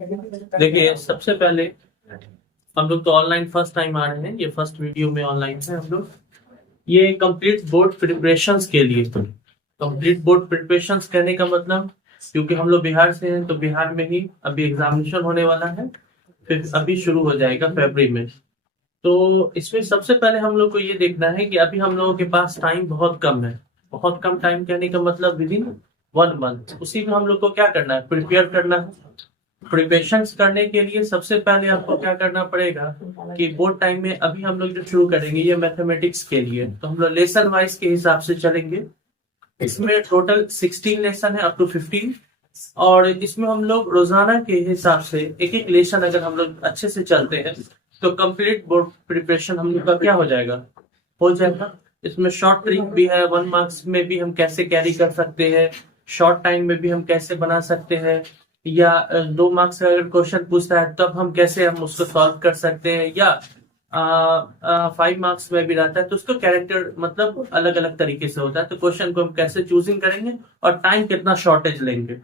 देखिए, सबसे पहले हम लोग तो ऑनलाइन फर्स्ट टाइम आ रहे हैं, ये फर्स्ट वीडियो में ऑनलाइन है हम लोग। ये कंप्लीट बोर्ड प्रिपरेशंस के लिए, कंप्लीट बोर्ड प्रिपरेशंस कहने का मतलब, क्योंकि हम लोग बिहार से हैं तो बिहार में ही अभी एग्जामिनेशन होने वाला है, फिर अभी शुरू हो जाएगा फरवरी में। तो इसमें सबसे पहले हम लोग को ये देखना है कि अभी हम लोगों के पास टाइम बहुत कम है। बहुत कम टाइम कहने का मतलब विद इन 1 मंथ, उसी में हम लोग को क्या करना है, प्रिपेयर करना है। प्रिपरेशंस करने के लिए सबसे पहले आपको क्या करना पड़ेगा कि बोर्ड टाइम में अभी हम लोग जो शुरू करेंगे ये मैथमेटिक्स के लिए, तो हम लोग लेसन वाइज के हिसाब से चलेंगे। इसमें टोटल 16 लेसन है, अप टू 15। और इसमें हम लोग रोजाना के हिसाब से एक एक लेसन अगर हम लोग अच्छे से चलते हैं तो कंप्लीट बोर्ड प्रिपरेशन हम लोग का क्या हो जाएगा। इसमें शॉर्ट ट्रिक भी है, 1 मार्क्स में भी हम कैसे कैरी कर सकते हैं, शॉर्ट टाइम में भी हम कैसे बना सकते हैं, या 2 मार्क्स का अगर क्वेश्चन पूछता है तब हम उसको सॉल्व कर सकते हैं, या 5 मार्क्स में भी रहता है तो उसको कैरेक्टर मतलब अलग अलग तरीके से होता है, तो क्वेश्चन को हम कैसे चूजिंग करेंगे और टाइम कितना शॉर्टेज लेंगे।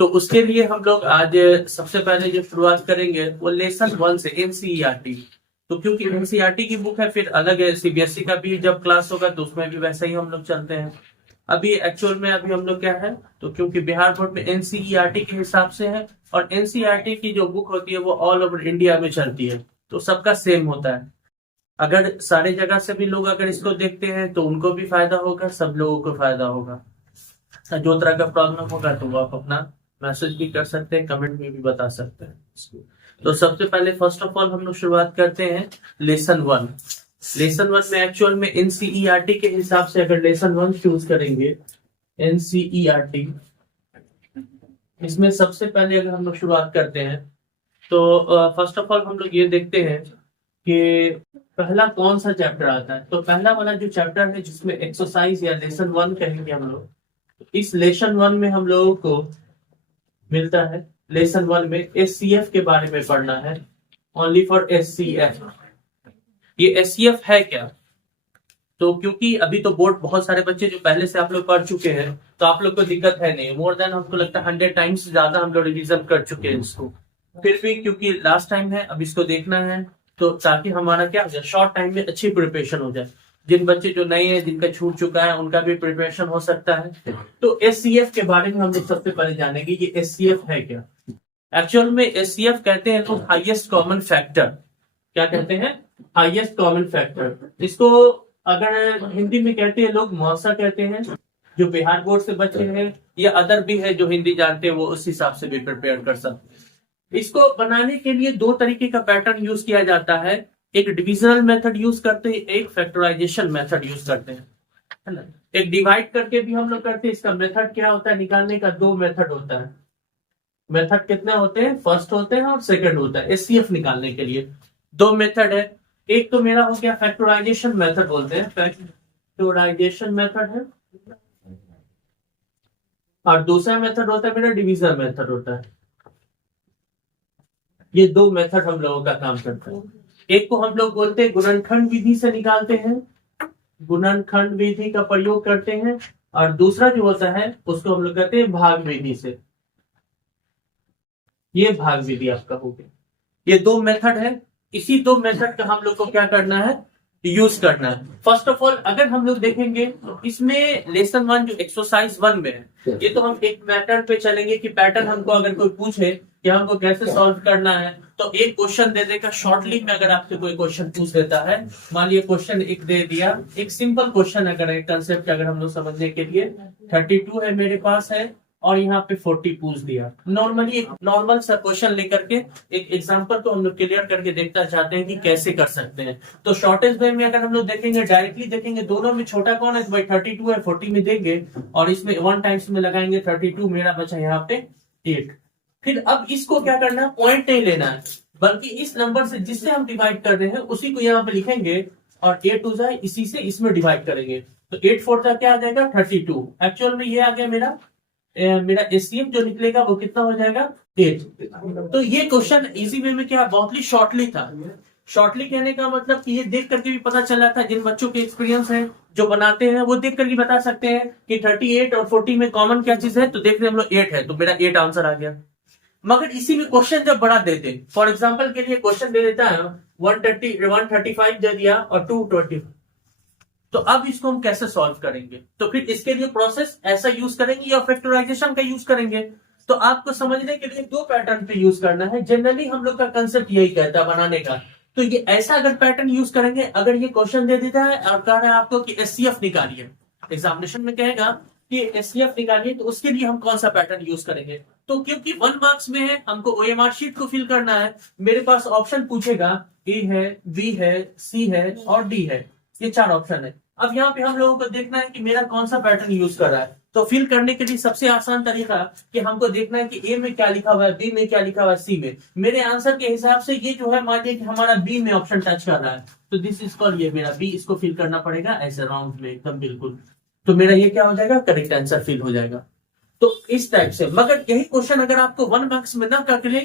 तो उसके लिए हम लोग आज सबसे पहले जो शुरुआत करेंगे वो लेसन 1 से, एनसीईआरटी। तो क्योंकि एनसीईआरटी की बुक है, फिर अलग है, सीबीएसई का भी जब क्लास होगा तो उसमें भी वैसे ही हम लोग चलते हैं। अभी एक्चुअल में अभी हम लोग क्या है, तो क्योंकि बिहार बोर्ड में एनसीईआरटी के हिसाब से है, और एनसीईआरटी की जो बुक होती है वो ऑल ओवर इंडिया में चलती है, तो सबका सेम होता है। अगर सारे जगह से भी लोग अगर इसको देखते हैं तो उनको भी फायदा होगा, सब लोगों को फायदा होगा। जो तरह का प्रॉब्लम होगा तो वो आप अपना मैसेज भी कर सकते हैं, कमेंट में भी बता सकते हैं। तो सबसे पहले फर्स्ट ऑफ ऑल हम लोग शुरुआत करते हैं लेसन 1। लेसन 1 में एक्चुअल में एनसीईआरटी के हिसाब से अगर लेसन 1 चूज करेंगे, एनसीईआरटी, इसमें सबसे पहले अगर हम लोग शुरुआत करते हैं तो फर्स्ट ऑफ ऑल हम लोग ये देखते हैं कि पहला कौन सा चैप्टर आता है। तो पहला वाला जो चैप्टर है जिसमें एक्सरसाइज या लेसन 1 कहेंगे हम लोग, इस लेसन 1 में हम लोगों को मिलता है, लेसन 1 में एचसीएफ के बारे में पढ़ना है, ओनली फॉर एचसीएफ। ये एचसीएफ है क्या, तो क्योंकि अभी तो बोर्ड बहुत सारे बच्चे जो पहले से आप लोग पढ़ चुके हैं तो आप लोग को दिक्कत है नहीं, मोर देन हमको लगता है 100 टाइम्स ज्यादा हम लोग रिवीजन कर चुके हैं इसको। फिर भी क्योंकि लास्ट टाइम है, अब इसको देखना है, तो ताकि हमारा क्या हो जाए, शॉर्ट टाइम में अच्छी प्रिपरेशन हो जाए। जिन बच्चे जो नए हैं, जिनका छूट चुका है, उनका भी प्रिपरेशन हो सकता है। तो एचसीएफ के बारे में हम लोग सबसे पहले जानेंगे कि एचसीएफ है क्या। एक्चुअल में एचसीएफ कहते हैं लोग हाईएस्ट कॉमन फैक्टर। क्या कहते हैं, हाईएस्ट कॉमन फैक्टर। इसको अगर हिंदी में कहते हैं लोग मौसा कहते हैं। जो बिहार बोर्ड से बच्चे हैं या अदर भी है जो हिंदी जानते हैं वो उस हिसाब से भी प्रिपेयर कर सकते हैं। इसको बनाने के लिए 2 तरीके का पैटर्न यूज किया जाता है, एक डिविजनल मेथड यूज करते हैं, एक फैक्टराइजेशन मेथड यूज करते हैं, है ना। एक डिवाइड करके भी हम लोग करते हैं। इसका मेथड क्या होता है निकालने का, 2 मेथड होता है। मेथड कितने होते हैं, फर्स्ट होते हैं और सेकंड होता है। एचसीएफ निकालने के लिए 2 मेथड है। एक तो मेरा हो गया फैक्टराइजेशन मेथड बोलते हैं, फैक्टराइजेशन मेथड है, और दूसरा मेथड होता है मेरा डिवीजन मेथड होता है। ये 2 मेथड हम लोगों का काम करता है। एक को हम लोग बोलते हैं गुणनखंड विधि से निकालते हैं, गुणनखंड विधि का प्रयोग करते हैं, और दूसरा जो होता है उसको हम लोग कहते हैं भाग विधि से। ये भाग विधि आपका हो गया। ये 2 मेथड है, इसी 2 मेथड का हम लोग को क्या करना है, यूज करना है। फर्स्ट ऑफ ऑल अगर हम लोग देखेंगे तो इसमें लेसन 1 जो एक्सरसाइज 1 में है, ये तो हम एक पैटर्न पे चलेंगे कि पैटर्न हमको अगर कोई पूछे कि हमको कैसे सॉल्व करना है तो एक क्वेश्चन दे देगा शॉर्टली में। अगर आपसे कोई क्वेश्चन पूछ देता है, मान लिया क्वेश्चन एक दे दिया, एक सिंपल क्वेश्चन अगर एक कंसेप्ट अगर हम लोग समझने के लिए 32 है मेरे पास है और यहाँ पे 40 पूछ दिया, नॉर्मली एक नॉर्मल सा क्वेश्चन लेकर के एक एग्जांपल को हम लोग क्लियर करके देखना चाहते हैं कि कैसे कर सकते हैं। तो शॉर्टेज वे में अगर हम लोग देखेंगे, डायरेक्टली देखेंगे, दोनों में छोटा कौन है, तो भाई 32 है, 40 में देंगे और इसमें 1 टाइम्स में लगाएंगे 32, मेरा बचा यहाँ पे 8। फिर अब इसको क्या करना है, पॉइंट नहीं लेना है, बल्कि इस नंबर से जिससे हम डिवाइड कर रहे हैं उसी को यहाँ पे लिखेंगे और 8 हो जाए इसी से इसमें डिवाइड करेंगे, तो 8 4 का क्या आ जाएगा 32। एक्चुअल में ये आ गया मेरा एचसीएफ जो निकलेगा वो कितना हो जाएगा 8। तो ये क्वेश्चन इजी वे में क्या बहुत ही शॉर्टली था। शॉर्टली कहने का मतलब कि ये देख करके भी पता चला था, जिन बच्चों के एक्सपीरियंस है जो बनाते हैं वो देख करके बता सकते हैं कि 38 और 40 में कॉमन क्या चीज है, तो देख रहे हम लोग 8 है, तो मेरा 8 आंसर आ गया। मगर इसी में क्वेश्चन जब बड़ा देते, फॉर एग्जाम्पल के लिए क्वेश्चन दे देता है 135 दे दिया और 220, तो अब इसको हम कैसे सॉल्व करेंगे? तो फिर इसके लिए प्रोसेस ऐसा यूज करेंगे या फैक्टराइजेशन का यूज करेंगे? तो आपको समझने के लिए दो पैटर्न पे यूज करना है। जनरली हम लोग का कंसेप्ट यही कहता है बनाने का। तो ये ऐसा अगर पैटर्न यूज करेंगे, अगर ये क्वेश्चन दे देता है और कह रहा है आपको कि एचसीएफ निकालिए, एग्जामिनेशन में कहेगा कि एचसीएफ निकालिए, तो उसके लिए हम कौन सा पैटर्न यूज करेंगे? तो क्योंकि 1 मार्क्स में है, हमको ओएमआर शीट को फिल करना है, मेरे पास ऑप्शन पूछेगा ए है, बी है, सी है और डी है, ये 4 ऑप्शन है। अब यहाँ पे हम लोगों को देखना है कि मेरा कौन सा पैटर्न यूज कर रहा है। तो फिल करने के लिए सबसे आसान तरीका कि हमको देखना है कि ए में क्या लिखा हुआ है, बी में क्या लिखा हुआ है, सी में। मेरे आंसर के हिसाब से ये जो है, मान लीजिए कि हमारा बी में ऑप्शन टच कर रहा है, तो दिस इज कॉल्ड, ये मेरा बी, इसको फिल करना पड़ेगा ऐसे राउंड में एकदम बिल्कुल। तो मेरा ये क्या हो जाएगा, करेक्ट आंसर फिल हो जाएगा। तो इस टाइप से। मगर यही क्वेश्चन अगर आपको 1 मार्क्स में ना करके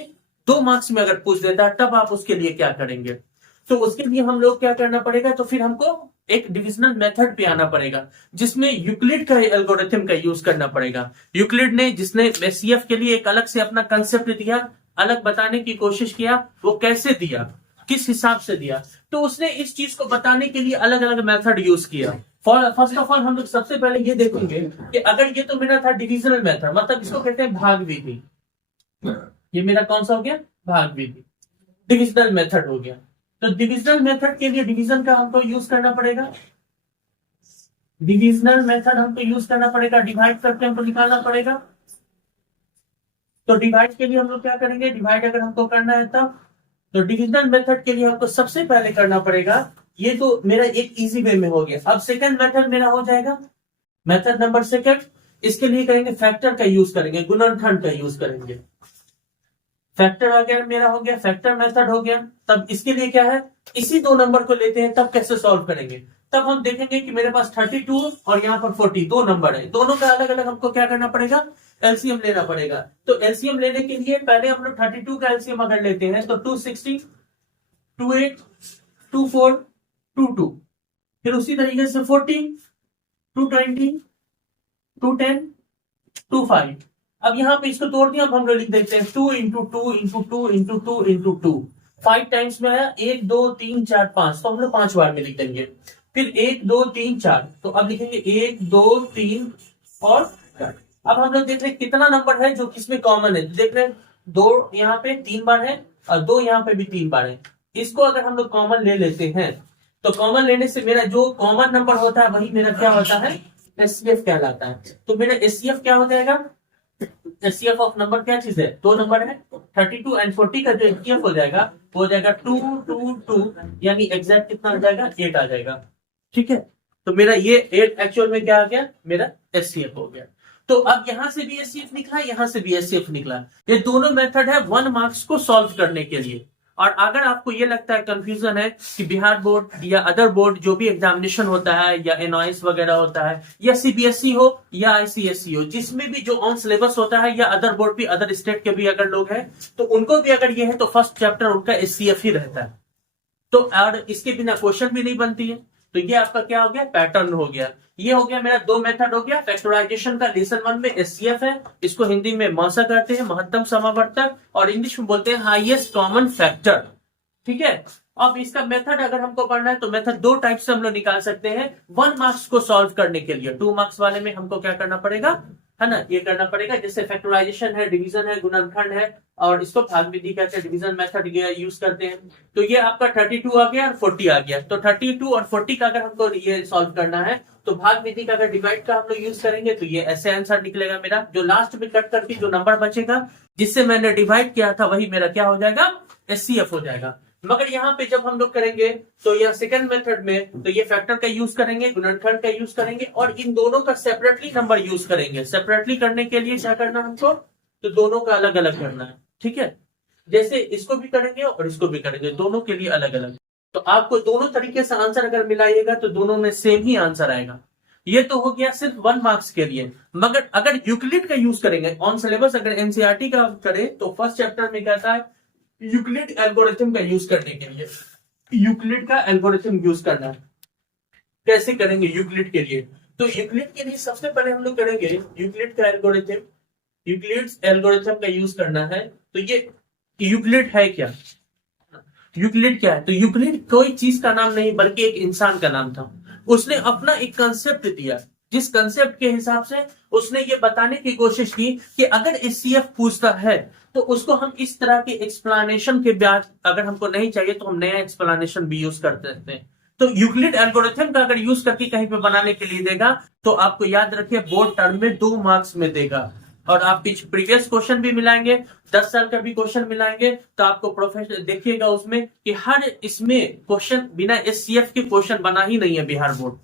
2 मार्क्स में अगर पूछ देता है, तब आप उसके लिए क्या करेंगे? तो उसके लिए हम लोग क्या करना पड़ेगा, तो फिर हमको एक डिविजनल मेथड पे आना पड़ेगा, जिसमें यूक्लिड का एल्गोरिथम का यूज करना पड़ेगा। यूक्लिड ने, जिसने एचसीएफ के लिए एक अलग से अपना कंसेप्ट दिया, अलग बताने की कोशिश किया, वो कैसे दिया, किस हिसाब से दिया, तो उसने इस चीज को बताने के लिए अलग अलग मेथड यूज किया। फर्स्ट ऑफ ऑल हम लोग सबसे पहले ये देखेंगे कि अगर ये तो मेरा था डिविजनल मेथड, मतलब इसको कहते हैं भाग विधि। ये मेरा कौन सा हो गया, भाग विधि, डिविजनल मेथड हो गया। तो डिविजनल मेथड के लिए डिवीजन का हमको यूज करना पड़ेगा, डिविजनल मेथड हमको यूज करना पड़ेगा, डिवाइड करके हमको निकालना पड़ेगा। तो डिवाइड के लिए हम लोग क्या करेंगे, डिवाइड अगर हमको करना है तब, तो डिविजनल मेथड के लिए हमको सबसे पहले करना पड़ेगा, ये तो मेरा एक इजी वे में हो गया। अब सेकंड मेथड मेरा हो जाएगा, मेथड नंबर सेकंड, इसके लिए करेंगे फैक्टर का यूज करेंगे, गुणनखंड का यूज करेंगे। फैक्टर आ गया, मेरा हो गया फैक्टर मेथड हो गया। तब इसके लिए क्या है, इसी 2 नंबर को लेते हैं, तब कैसे सॉल्व करेंगे? तब हम देखेंगे कि मेरे पास 32 और यहाँ पर 40 दो नंबर है, दोनों का अलग अलग हमको क्या करना पड़ेगा, एलसीएम लेना पड़ेगा। तो एलसीएम लेने के लिए पहले हम लोग 32 का एलसीएम अगर लेते हैं तो 260, 28, 24, 22, फिर उसी तरीके से 40, 220, 210, 25। अब यहाँ पे इसको तोड़ दिया, अब हम लोग लिख देते हैं 2 into 2 into 2 into 2 into 2, 5 times में है 1 2 3 4 5, तो हम लोग 5 बार में लिख देंगे। फिर 1 2 3 4, तो अब लिखेंगे 1 2 3 और 4। अब हम लोग देख रहे हैं कितना नंबर है जो किसमें कॉमन है, देख रहे हैं 2 यहाँ पे 3 बार है और 2 यहाँ पे भी 3 बार है। इसको अगर हम लोग कॉमन ले लेते हैं, तो कॉमन लेने से मेरा जो कॉमन नंबर होता है वही मेरा क्या होता है, एचसीएफ कहलाता है। तो मेरा एचसीएफ क्या हो जाएगा, एचसीएफ ऑफ नंबर क्या चीज है, 2 नंबर है, 32 एंड 40 का जो एचसीएफ हो जाएगा वो हो जाएगा 2 2 2, यानी एग्जैक्ट कितना आ जाएगा, 8 आ जाएगा। ठीक है, तो मेरा ये 8 एक्चुअल में क्या आ गया, मेरा एचसीएफ हो गया। तो अब यहां से भी एचसीएफ निकला, यहां से भी एचसीएफ निकला। ये दोनों मेथड है 1 मार्क्स को सॉल्व करने के लिए। और अगर आपको ये लगता है कंफ्यूजन है कि बिहार बोर्ड या अदर बोर्ड जो भी एग्जामिनेशन होता है या एनआईएस वगैरह होता है या सीबीएसई हो या आईसीएसई हो, जिसमें भी जो ऑन सिलेबस होता है, या अदर बोर्ड भी, अदर स्टेट के भी अगर लोग हैं, तो उनको भी अगर ये है तो फर्स्ट चैप्टर उनका एचसीएफ ही रहता है। तो और इसके बिना क्वेश्चन भी नहीं बनती है। तो ये आपका क्या हो गया, पैटर्न हो गया। ये हो गया मेरा 2 मेथड हो गया। फैक्टराइजेशन का लेसन 1 में एचसीएफ है, इसको हिंदी में मौसा कहते हैं, महत्तम समावर्तक, और इंग्लिश में बोलते हैं हाईएस्ट कॉमन फैक्टर। ठीक है, अब इसका मेथड अगर हमको पढ़ना है तो मेथड 2 टाइप से हम लोग निकाल सकते हैं। 1 मार्क्स को सॉल्व करने के लिए 2 मार्क्स वाले में हमको क्या करना पड़ेगा, है ना, ये करना पड़ेगा, जैसे फैक्टराइजेशन है, डिवीजन है, गुणनखंड है, और इसको भाग विधि कहते हैं, डिवीजन मेथड यूज करते हैं। तो ये आपका 32 आ गया और 40 आ गया। तो 32 और 40 का अगर हमको ये सॉल्व करना है तो भाग विधि का अगर डिवाइड का हम लोग यूज करेंगे तो ये ऐसे आंसर निकलेगा मेरा। जो लास्ट में कट करके जो नंबर बचेगा जिससे मैंने डिवाइड किया था वही मेरा क्या हो जाएगा, एचसीएफ हो जाएगा। मगर यहाँ पे जब हम लोग करेंगे तो यह सेकंड मेथड में तो ये फैक्टर का यूज करेंगे, गुणनखंड का यूज करेंगे, और इन दोनों का सेपरेटली नंबर यूज करेंगे। सेपरेटली करने के लिए क्या करना हमको, तो दोनों का अलग अलग करना है। ठीक है, जैसे इसको भी करेंगे और इसको भी करेंगे, दोनों के लिए अलग अलग। तो आपको दोनों तरीके से आंसर अगर मिलाइएगा तो दोनों में सेम ही आंसर आएगा। ये तो हो गया सिर्फ 1 मार्क्स के लिए। मगर अगर यूक्लिड का यूज करेंगे ऑन सिलेबस, अगर एनसीईआरटी का करें तो फर्स्ट चैप्टर में कहता है यूक्लिड एल्गोरिथम का यूज करने के लिए, यूक्लिड का एल्गोरिथम यूज करना है। कैसे करेंगे यूक्लिड के लिए, तो यूक्लिड के लिए सबसे पहले हम लोग करेंगे यूक्लिड का एल्गोरिथम। यूक्लिड्स एल्गोरिथम का यूज करना है तो ये यूक्लिड है क्या? यूक्लिड क्या है? तो यूक्लिड कोई चीज का नाम नहीं बल्कि एक इंसान का नाम था। उसने अपना एक कंसेप्ट दिया, जिस कंसेप्ट के हिसाब से उसने ये बताने की कोशिश की कि अगर एचसीएफ पूछता है तो उसको हम इस तरह के एक्सप्लेनेशन के बाद, अगर हमको नहीं चाहिए तो हम नया एक्सप्लेनेशन भी यूज कर सकते हैं। तो यूक्लिड एल्गोरिथम का अगर यूज करके कहीं पे बनाने के लिए देगा तो आपको याद रखिए बोर्ड टर्म में 2 मार्क्स में देगा। और आप प्रीवियस क्वेश्चन भी मिलाएंगे, 10 साल का भी क्वेश्चन मिलाएंगे, तो आपको प्रोफेसर देखिएगा उसमें कि हर इसमें क्वेश्चन बिना एचसीएफ के क्वेश्चन बना ही नहीं है बिहार बोर्ड।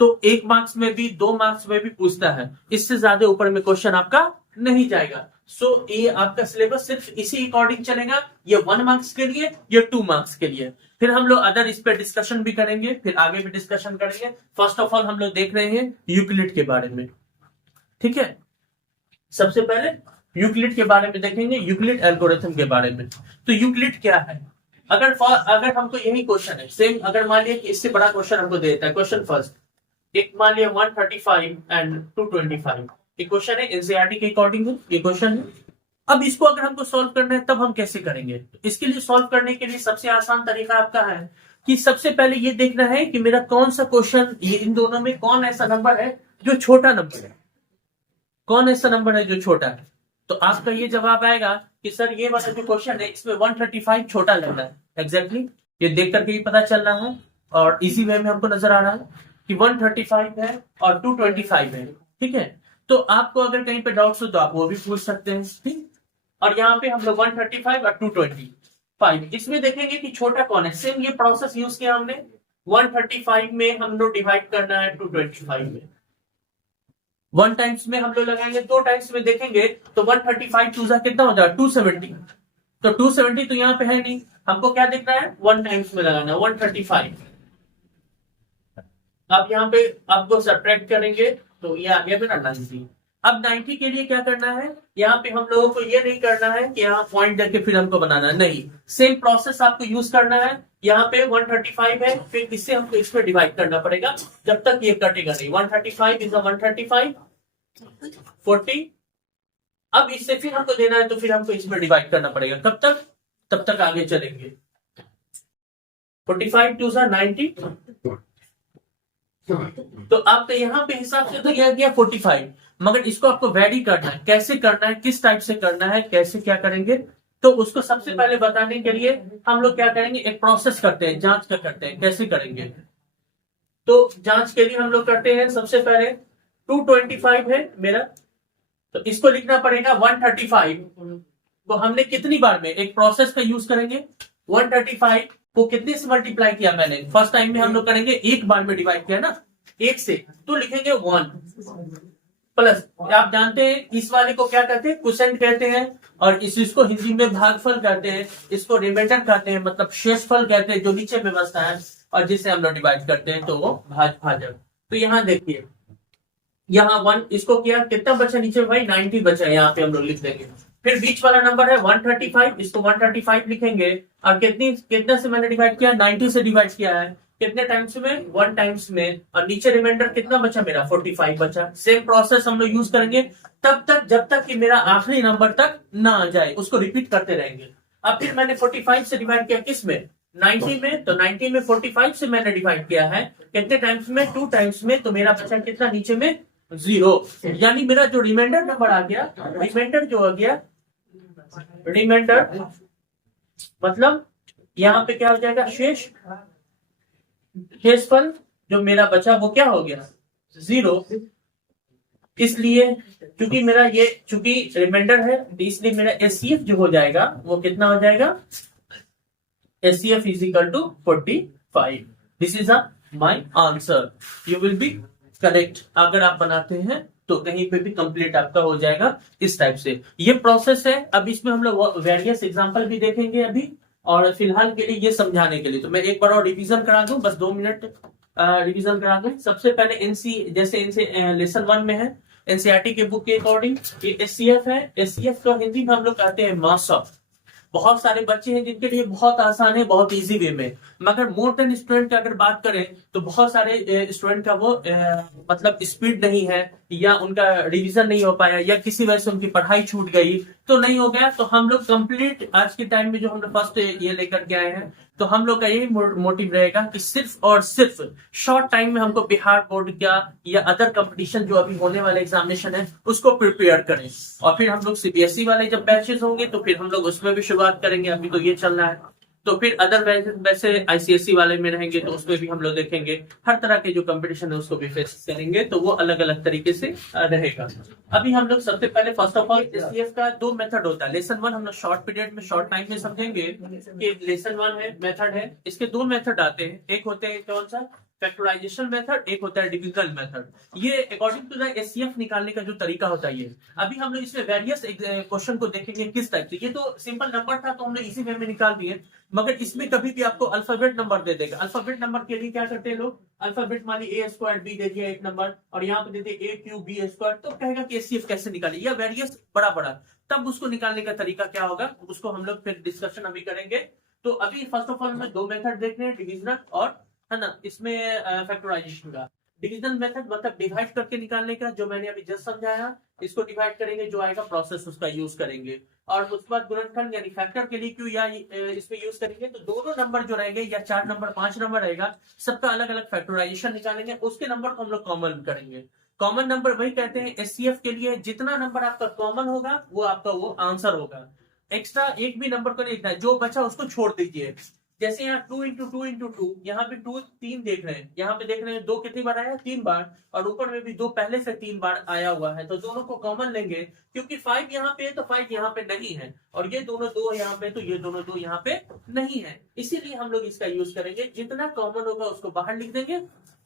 तो 1 मार्क्स में भी 2 मार्क्स में भी पूछता है, इससे ज्यादा ऊपर में क्वेश्चन आपका नहीं जाएगा। सो ये आपका सिलेबस सिर्फ इसी अकॉर्डिंग चलेगा, ये 1 मार्क्स के लिए, ये 2 मार्क्स के लिए। फिर हम लोग अदर इस पे डिस्कशन भी करेंगे, फिर आगे भी डिस्कशन करेंगे। फर्स्ट ऑफ ऑल हम लोग देख रहे हैं यूक्लिड के बारे में, ठीक है। सबसे पहले यूक्लिड के बारे में देखेंगे, यूक्लिड एल्गोरिथम के बारे में। तो यूक्लिड क्या है? अगर हमको यही क्वेश्चन है सेम, अगर मान लिया कि इससे बड़ा क्वेश्चन हमको देता है, क्वेश्चन फर्स्ट एक मान लिया 135 एंड 225, ये क्वेश्चन है एनसीईआरटी के अकॉर्डिंग, ये क्वेश्चन है। अब इसको अगर हमको सॉल्व करना है तब हम कैसे करेंगे? इसके लिए सॉल्व करने के लिए सबसे आसान तरीका आपका है कि सबसे पहले ये देखना है कि मेरा कौन सा क्वेश्चन, ये इन दोनों में कौन ऐसा नंबर है जो छोटा नंबर है, कौन ऐसा नंबर है जो छोटा है। तो आपका ये जवाब आएगा कि सर ये वाला जो क्वेश्चन है इसमें 135 छोटा लग रहा है। एग्जैक्टली ये देख करके ही पता चल रहा है और इजी वे में हमको नजर आ रहा है कि 135 है और 225 है, ठीक है। तो आपको अगर कहीं पे डाउट्स हो तो आप वो भी पूछ सकते हैं, ठीक। और यहाँ पे हम लोग 135 और 225 इसमें देखेंगे कि छोटा कौन है। सेम ये प्रोसेस यूज किया हमने, 135 में हम लोग डिवाइड करना है 225 में, 1 टाइम्स में हम लोग लगाएंगे, 2 टाइम्स में देखेंगे तो 135 टू जा कितना हो जाएगा 270। तो 270 तो यहाँ पे है नहीं, हमको क्या देखना है 1 टाइम्स में लगाना है 135। अब यहाँ पे आपको सब्ट्रैक्ट करेंगे तो ये आ गया मेरा 90। अब 90 के लिए क्या करना है, यहाँ पे हम लोगों को ये नहीं करना है कि यहाँ पॉइंट देके फिर हमको बनाना, नहीं, सेम प्रोसेस आपको यूज करना है। यहाँ पे 135 है, फिर इससे हमको इसमें डिवाइड करना पड़ेगा जब तक ये कटेगा नहीं। 135 इज 135 40। अब इससे फिर हमको देना है तो फिर हमको इसमें डिवाइड करना पड़ेगा, कब तक, तब तक आगे चलेंगे। 45 टू 90, तो आपका यहाँ पे हिसाब से तो यह गया 45, मगर इसको आपको वेरी करना है, कैसे करना है, किस टाइप से करना है, कैसे क्या करेंगे, तो उसको सबसे पहले बताने के लिए हम लोग क्या करेंगे, एक प्रोसेस करते हैं, जांच का करते हैं, कैसे करेंगे। तो जांच के लिए हम लोग करते हैं, सबसे पहले 225 है मेरा, तो इसको लिखना पड़ेगा 135 तो हमने कितनी बार में एक प्रोसेस का यूज करेंगे। 135 को कितने से मल्टीप्लाई किया मैंने, फर्स्ट टाइम में हम लोग करेंगे एक बार में डिवाइड किया ना, 1 से, तो लिखेंगे 1 प्लस, आप जानते हैं इस वाले को क्या कहते हैं, क्वोशिएंट कहते हैं, और इसको हिंदी में भागफल कहते हैं, इसको रिमाइंडर कहते हैं, मतलब शेषफल कहते हैं, जो नीचे में बसता है और जिसे हम लोग डिवाइड करते हैं तो वो भाजक। तो यहाँ देखिए, यहाँ 1 इसको किया, कितना बचा नीचे भाई 90 बचा, यहाँ पे हम लोग लिख देंगे। फिर बीच वाला नंबर है 135, इसको 135 लिखेंगे, और कितने से मैंने डिवाइड किया, 90 से डिवाइड किया है, कितने टाइम्स में, 1 टाइम्स में, और नीचे रिमाइंडर कितना बचा मेरा 45 बचा। सेम प्रोसेस हम लोग यूज करेंगे तब तक जब तक कि मेरा आखिरी नंबर तक ना आ जाए, उसको रिपीट करते रहेंगे। अब फिर मैंने 45 से डिवाइड किया किस में, 90 में, तो 90 में 45 से मैंने डिवाइड किया है, कितने टाइम्स में, 2 टाइम्स में, तो मेरा बचा कितना नीचे में 0, यानी मेरा जो रिमाइंडर नंबर आ गया, रिमाइंडर जो आ गया, रिमाइंडर मतलब यहाँ पे क्या हो जाएगा, शेषफल जो मेरा बचा वो क्या हो गया 0। इसलिए क्योंकि मेरा ये चूंकि रिमाइंडर है, इसलिए मेरा एचसीएफ जो हो जाएगा वो कितना हो जाएगा, HCF is equal to 45। This is my answer, you will be correct. अगर आप बनाते हैं तो कहीं पे भी कंप्लीट आपका हो जाएगा इस टाइप से। ये प्रोसेस है। अब इसमें हम लोग वेरियस एग्जांपल भी देखेंगे अभी, और फिलहाल के लिए ये समझाने के लिए तो मैं एक बार और रिवीजन करा दूं, बस 2 मिनट रिवीजन करा दूं। सबसे पहले जैसे लेसन 1 में है, एनसीईआरटी के बुक के अकॉर्डिंग ये एचसीएफ है। एचसीएफ को हिंदी में हम लोग कहते हैं मास ऑफ। बहुत सारे बच्चे हैं जिनके लिए बहुत आसान है, बहुत इजी वे में, मगर मोर देन स्टूडेंट की अगर बात करें तो बहुत सारे स्टूडेंट का वो मतलब स्पीड नहीं है, या उनका रिवीजन नहीं हो पाया या किसी वजह से उनकी पढ़ाई छूट गई तो नहीं हो गया, तो हम लोग कंप्लीट आज के टाइम में जो हम लोग फर्स्ट ये लेकर के आए हैं, तो हम लोग का यही मोटिव रहेगा कि सिर्फ और सिर्फ शॉर्ट टाइम में हमको बिहार बोर्ड का या अदर कंपटीशन जो अभी होने वाले एग्जामिनेशन है उसको प्रिपेयर करें। और फिर हम लोग सीबीएसई वाले जब बैचेस होंगे तो फिर हम लोग उसमें भी शुरुआत करेंगे, अभी तो ये चल रहा है। तो फिर अदर वैसे आईसीएसई वाले में रहेंगे तो उसमें भी हम लोग देखेंगे, हर तरह के जो कंपटीशन है उसको भी फेस करेंगे, तो वो अलग अलग तरीके से रहेगा। अभी हम लोग सबसे पहले फर्स्ट ऑफ ऑल एसटीएफ का दो मेथड होता है। लेसन वन हम लोग शॉर्ट पीरियड में शॉर्ट टाइम में समझेंगे कि लेसन वन है मेथड है, इसके दो मेथड आते हैं, एक होते हैं कौन सा फैक्टराइजेशन मेथड, एक होता है डिविजनल मेथड। ये अकॉर्डिंग टू द एचसीएफ निकालने का जो तरीका होता है ये। अभी हम लोग इसमें वेरियस क्वेश्चन को देखेंगे किस टाइप से। ये तो सिंपल नंबर था तो हमने इसी वे में निकाल दिए, मगर इसमें कभी भी आपको अल्फाबेट नंबर दे देगा। अल्फाबेट नंबर के लिए क्या करते हैं लोग, अल्फाबेट मान ली ए स्क्वायर बी दे दिया एक नंबर और यहाँ पे दे दिया ए क्यू बी स्क्वायर, तो कहेगा कि एचसीएफ कैसे निकाले, या वेरियस बड़ा बड़ा, तब उसको निकालने का तरीका क्या होगा उसको हम लोग फिर डिस्कशन अभी करेंगे। तो अभी फर्स्ट ऑफ ऑल हमें दो मेथड देखने हैं, डिविजनल और है ना इसमें फैक्टराइजेशन का। डिविजनल मेथड मतलब डिवाइड करके निकालने का, जो मैंने अभी जस्ट समझाया, इसको डिवाइड करेंगे, जो आएगा प्रोसेस उसका यूज करेंगे। और उसके बाद गुणनखंड यानी फैक्टर के लिए क्यों या इसमें यूज करेंगे, तो दोनों नंबर जो रहेंगे या 4 नंबर 5 नंबर रहेगा, सबका अलग अलग फैक्टराइजेशन निकालेंगे, उसके नंबर को हम लोग कॉमन करेंगे। कॉमन नंबर वही कहते हैं एचसीएफ के लिए, जितना नंबर आपका कॉमन होगा वो आपका वो आंसर होगा। एक्स्ट्रा एक भी नंबर को नहीं लिखना है, जो बचा उसको छोड़ दीजिए। जैसे यहाँ 2 इंटू 2 इंटू 2, यहाँ पे 2 3 देख रहे हैं, यहाँ पे देख रहे हैं 2 कितनी बार आया 3 बार, और ऊपर में भी 2 पहले से 3 बार आया हुआ है, तो दोनों को कॉमन लेंगे, क्योंकि 5 यहाँ पे है तो 5 यहाँ पे नहीं है, और ये दोनों 2 यहाँ पे तो ये दोनों 2 यहाँ पे नहीं है, इसीलिए हम लोग इसका यूज करेंगे। जितना कॉमन होगा उसको बाहर लिख देंगे,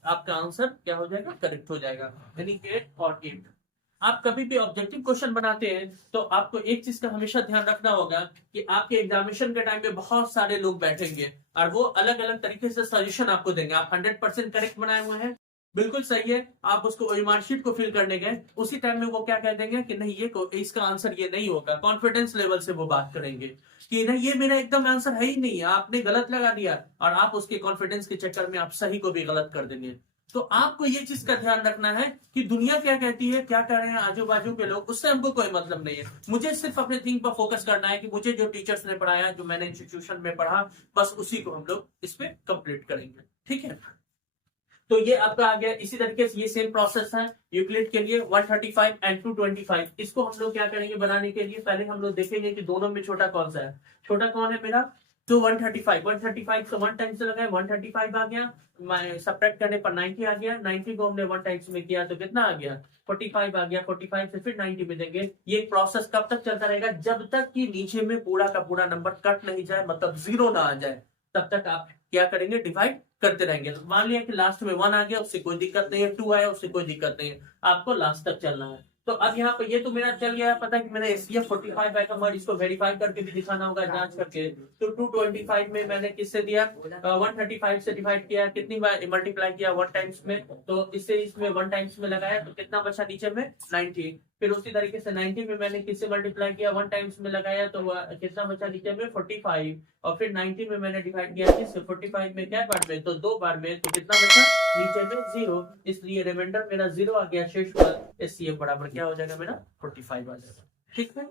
आपका आंसर क्या हो जाएगा, करेक्ट हो जाएगा, यानी 8 और 8। आप कभी भी ऑब्जेक्टिव क्वेश्चन बनाते हैं तो आपको एक चीज का हमेशा ध्यान रखना होगा कि आपके एग्जामिनेशन के टाइम में बहुत सारे लोग बैठेंगे और वो अलग अलग तरीके से सजेशन आपको देंगे। आप 100% करेक्ट बनाए हुए हैं, बिल्कुल सही है, आप उसको मार्कशीट को फिल करने गए, उसी टाइम में वो क्या कह देंगे कि नहीं ये इसका आंसर ये नहीं होगा। कॉन्फिडेंस लेवल से वो बात करेंगे कि नहीं ये मेरा एकदम आंसर है ही नहीं, आपने गलत लगा दिया, और आप उसके कॉन्फिडेंस के चक्कर में आप सही को भी गलत कर देंगे। तो आपको ये चीज का ध्यान रखना है कि दुनिया क्या कहती है, क्या कर रहे हैं आजू बाजू के लोग, उससे हमको कोई मतलब नहीं है। मुझे सिर्फ अपने थिंग पर फोकस करना है कि मुझे जो टीचर्स ने पढ़ाया, जो मैंने इंस्टीट्यूशन में पढ़ा, बस उसी को हम लोग इस पे कंप्लीट करेंगे, ठीक है। तो ये आपका आ गया। इसी तरीके से ये सेम प्रोसेस है यूक्लिड के लिए 135 एंड 225। इसको हम लोग क्या करेंगे बनाने के लिए, पहले हम लोग देखेंगे कि दोनों में छोटा कौन सा है। छोटा कौन है मेरा, तो 135 से 1 टाइम्स लगाए 135 आ गया, सब्ट्रैक्ट करने पर 90 आ गया, 90 को हमने 1 टाइम्स में किया तो कितना आ गया 45 आ गया, 45 से फिर 90 में देंगे। ये प्रोसेस कब तक चलता रहेगा, जब तक कि नीचे में पूरा का पूरा नंबर कट नहीं जाए, मतलब 0 ना आ जाए, तब तक आप क्या करेंगे, डिवाइड करते रहेंगे। मान लिया कि लास्ट में 1 आ गया, उससे कोई दिक्कत नहीं है, 2 आया उससे कोई दिक्कत नहीं है, आपको लास्ट तक चलना है। तो अब यहाँ पे ये तो मेरा चल गया, पता है कि मैंने एसटीएफ 45 आएगा, मगर इसको वेरीफाई करके भी दिखाना होगा, जांच करके। तो 225 में मैंने किससे दिया, 135 से डिवाइड किया, कितनी बार मल्टीप्लाई किया 1 टाइम्स में, तो इससे इसमें 1 टाइम्स में लगाया तो कितना बचा नीचे में 90। फिर उसी तरीके से 90 में मैंने किससे मल्टीप्लाई किया 1 टाइम्स में लगाया तो कितना बचा नीचे में 45, और फिर 90 में मैंने डिवाइड किया किससे 45 में, क्या बार में, तो 2 बार में, तो कितना बचा नीचे में 0, इसलिए रिमाइंडर मेरा 0 आ गया। शेष पर एचसीएफ बराबर क्या हो जाएगा मेरा 45 आ जाएगा, ठीक है।